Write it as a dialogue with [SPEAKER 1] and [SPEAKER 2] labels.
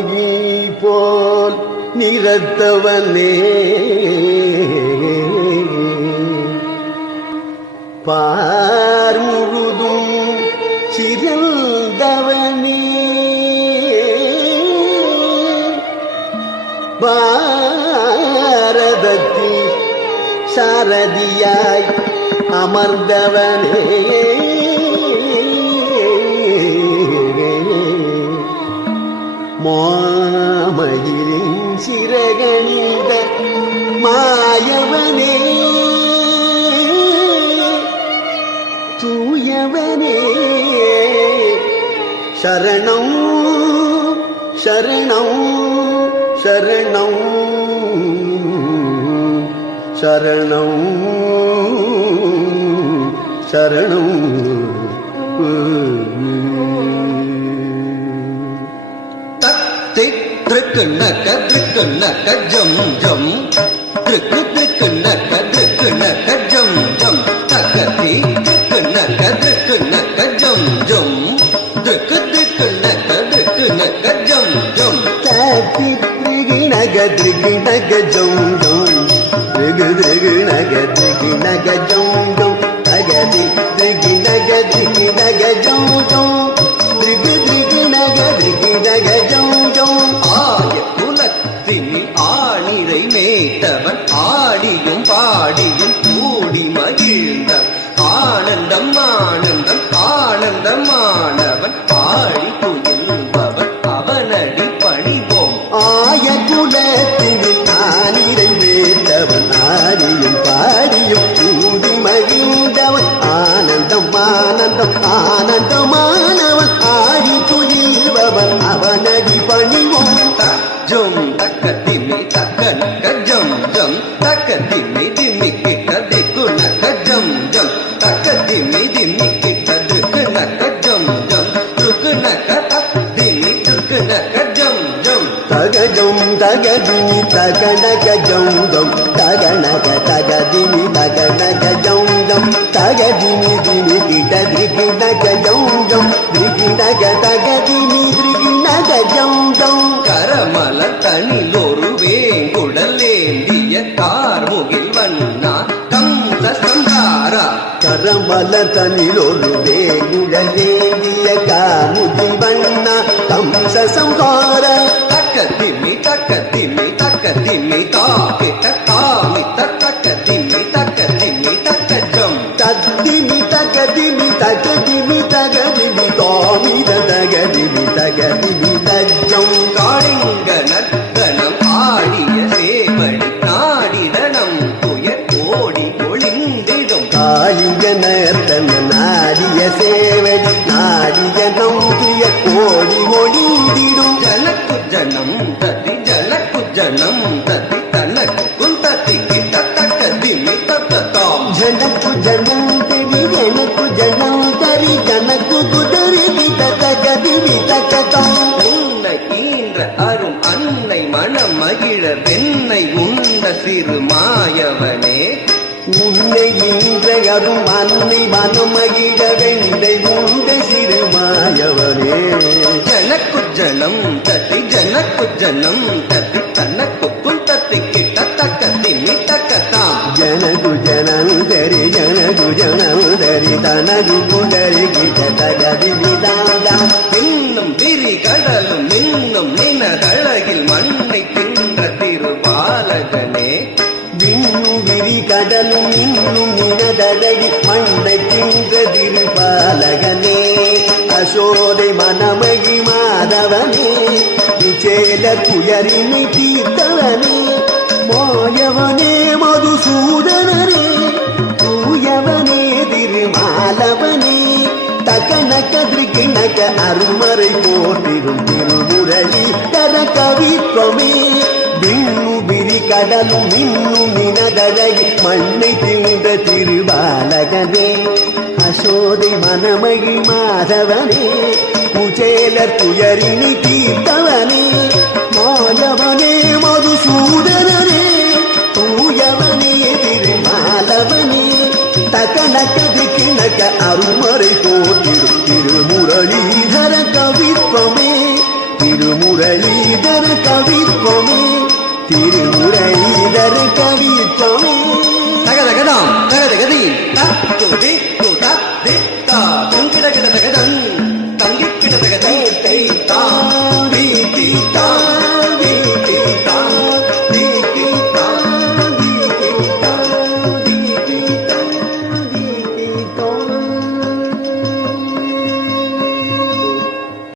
[SPEAKER 1] பார்முகி போல் நிறத்தவனே. பார் முழுதும் சிறந்தவனே. பாரதத்தில் சாரதியாய் அமர்ந்தவனே. மாமயிலின் சிறகணிந்த மாயவனே. தூயவனே. சரணம் சரணம் சரணம். சரணம் சரணம்.
[SPEAKER 2] дрык нака дрык нака jum jum дрык дрык нака дрык нака jum jum takati дрык нака дрык
[SPEAKER 1] нака jum jum дрык дрык нака дрык нака jum jum takati дрык нака дрык нака jum jum дрык дрык нака
[SPEAKER 2] дрык нака jum மேய்த்தவன் ஆடியும் பாடியும் கூடி மகிழ்ந்த ஆனந்தம் ஆனந்தம் ஆனந்தமானவன் ஆடி துயில்பவன் அவனடி பணிவோம்.
[SPEAKER 1] ஆய குலத்தினில் ஆனிரை வேந்தவன் ஆடியும் பாடியும் கூடி மகிழ்ந்தவன். ஆனந்தம் ஆனந்தம் ஆனந்தமானவன் ஆடி துயில்பவன் அவனடி பணிவோம்.
[SPEAKER 2] ஜம் தக்க திம்மி தக்க நக்க
[SPEAKER 1] தகதினி தகனக ஜௌதம் தகனக தகதினி தகனக ஜௌதம் தகதினி தினி திட திரிகிணக ஜௌதம் திரிகிணக தகதினி திரிகிணக ஜௌதம்.
[SPEAKER 2] கரமல தனிலொரு வேங்குடலேந்திய கார்முகில் வண்ணா தம்ச சந்தாரா.
[SPEAKER 1] கரமல தனிலொரு வேகுழலேந்திய காமுதி வண்ணா கம்ச తక్క దిమి తక్క దిమి
[SPEAKER 2] తక్క దిమి తాకి తక్క మి తక్క దిమి తక్క
[SPEAKER 1] దిమి తక్క జం. తద్దిమి తక్క దిమి తక్క దిమి
[SPEAKER 2] ஜலக்கு ஜனம் தத்தி தனக்கு குந்தத்தி கிட்ட தக்க திம்மி தத்த தாம்
[SPEAKER 1] ஜனக்கு ஜனம் தெரி எனக்கு ஜனம் தரி ஜனக்கு குதரி வித தகதி வித கதம்
[SPEAKER 2] உன்னை ஈன்ற அரும் அன்னை மனம் மகிழ வெண்ணை உண்ட சிறு மாயவனே.
[SPEAKER 1] உன்னை இன்ற அரும் அன்னை மனமகிழ வெண்டை உண்ட சிறுமாயவனே
[SPEAKER 2] ஜனக்கு ஜனம் தத்தி ஜனக்கு ஜனம் தத்தி தனக்கு குந்தத்தி கிட்ட தக்க திம்மி தக்க தாம்
[SPEAKER 1] ಜನಗು ಜನಂದರಿ ಜನಗು ಜನಂದರಿ ತನಗು ಕುಡರಿ ಗಿಡ ತಗದಿ ವಿಧಾನ
[SPEAKER 2] இன்னும் விரி கடலும் இன்னும் நினதழகில் மண்ணை தின்ற திருபாலகனே
[SPEAKER 1] விண்ணு விரி கடலும் இன்னும் நினதழகி மண்ணை தின்ற திருபாலகனே அசோதை மனமகி மாதவனே வேல துயரினை தீர்த்தவனே மாயவனே மதுசூதனரே தூயவனே திருமாலவனே தகனக திருக்கிணக அருமறை போட்டிரும் திருமுரளி தர கவித்வமே விண்ணுபிரி கடலும் இன்னும் நினதழகி மண்ணை தின்ற திருபாலகனே அசோதை மனமகி மாதவனே குஜேலர் துயரினை தீர்த்த மாயவனே மதுசூதனரே தூயவனே திருமாலவனே தகனகது கிணக்க அருமறை போட்டிரு திருமுரளீதர கவித்வமே திருமுரளீ இதர கவித்துவமே திருமுறை இதர